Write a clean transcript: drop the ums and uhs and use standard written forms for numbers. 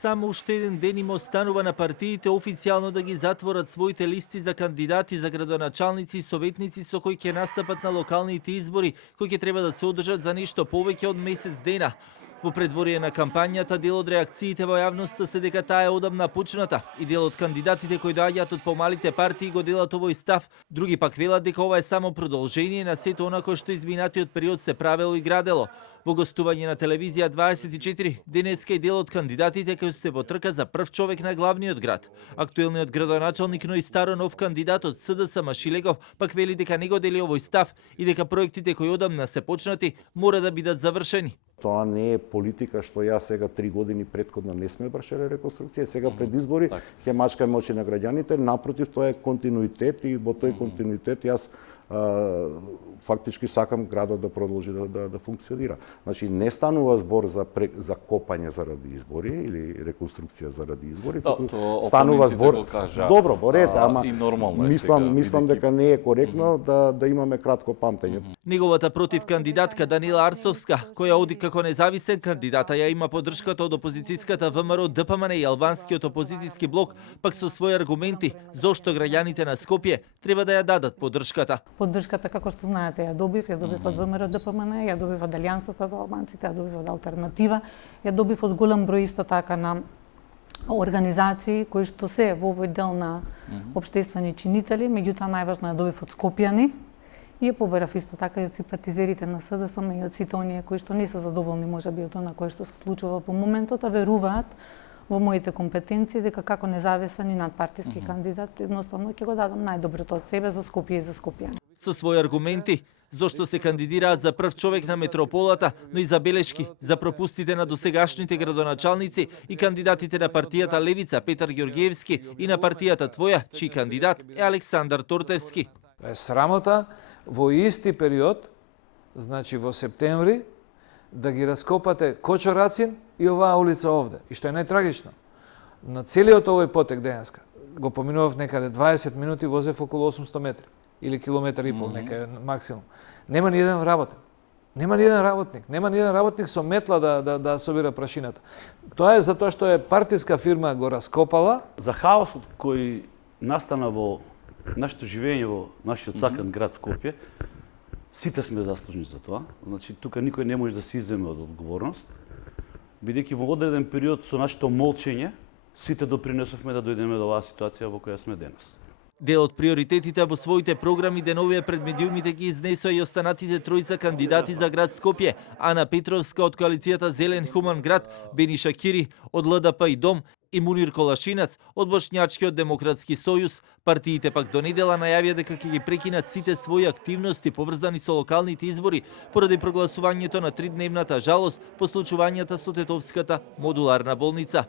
Само уште еден ден им останува на партиите официјално да ги затворат своите листи за кандидати за градоначалници и советници со кои ќе настапат на локалните избори, кои ќе треба да се одржат за нешто повеќе од месец дена. Во предворие на кампањата, дел од реакциите во јавноста се дека таа е одамна почната и дел од кандидатите кои доаѓаат од помалите партии го делат овој став. Други пак велат дека ова е само продолжение на сето она кој што изминатиот период се правело и градело. Во гостување на телевизија 24, денеска е дел од кандидатите кои се во трка за прв човек на главниот град. Актуелниот градоначалник, но и старо нов кандидат од СДС Машилегов, пак вели дека не го дели овој став и дека проектите кои одамна се почнати мора да бидат завршени. Тоа не е политика што ја сега 3 години претходно не сме вршеле реконструкција, сега пред избори ќе мачкаме очи на граѓаните, напротив тоа е континуитет и во тој континуитет јас фактички сакам градот да продолжи да функционира. Значи не станува збор за копање заради избори или реконструкција заради избори, туку станува збор добро, во ред, ама мислам дека не е коректно да имаме кратко памтење. Неговата против кандидатка Данила Арсовска, која оди како независен кандидат, ја има поддршката од опозицијската ВМРО ДПМН и албанскиот опозицијски блок, пак со своји аргументи зошто граѓаните на Скопје треба да ја дадат поддршката. Поддршката, како што знаете, ја добив од ВМРО ДПМН, ја добив од Алијансата за албанците, ја добив од Алтернатива, ја добив од голем број исто така на организации кои што се во овој дел на општествени чинители, меѓутоа најважно ја добив од скопјани и ја побарав исто така и од симпатизерите на СДСМ и од сите оние кои што не се задоволни можеби од она кое што се случува во моментот, а веруваат во моите компетенции дека како независен и надпартиски кандидат едноставно ќе го дадам најдоброто од себе за Скопје и за скопјани. Со своји аргументи зошто се кандидираат за прв човек на метрополата, но и забелешки за пропустите на досегашните градоначалници и кандидатите на партијата Левица Петар Ѓорѓиевски и на партијата Твоја, чиј кандидат е Александар Тортевски. Е срамота во исти период, значи во септември, да ги раскопате Кочорацин и оваа улица овде. И што е најтрагично, на целиот овој потек денеска, го поминував некаде 20 минути, возев околу 800 метри или километар и пол, некаде максимум. Нема ни еден работен. Нема ни еден работник. Нема ни еден работник со метла да собира прашината. Тоа е затоа што е партиска фирма го раскопала. За хаосот кој настана во нашето живење во нашиот сакан град Скопје, сите сме заслужни за тоа. Значи, тука никој не може да се изземе од одговорност, бидејќи во одреден период со нашето молчење, сите допринесовме да дојдеме до оваа ситуација во која сме денес. Дел од приоритетите во своите програми деновија пред медиумите ги изнесоа и останатите тројца кандидати за град Скопје: Ана Петровска од коалицијата Зелен Хуман град, Бени Шакири од ЛДП и Дом и Мунир Колашинец од Бошњачкиот демократски сојуз. Партиите пак до недела најавија дека ќе ги прекинат сите своји активности поврзани со локалните избори поради прогласувањето на 3-дневната жалост по случувањата со Тетовската модуларна болница.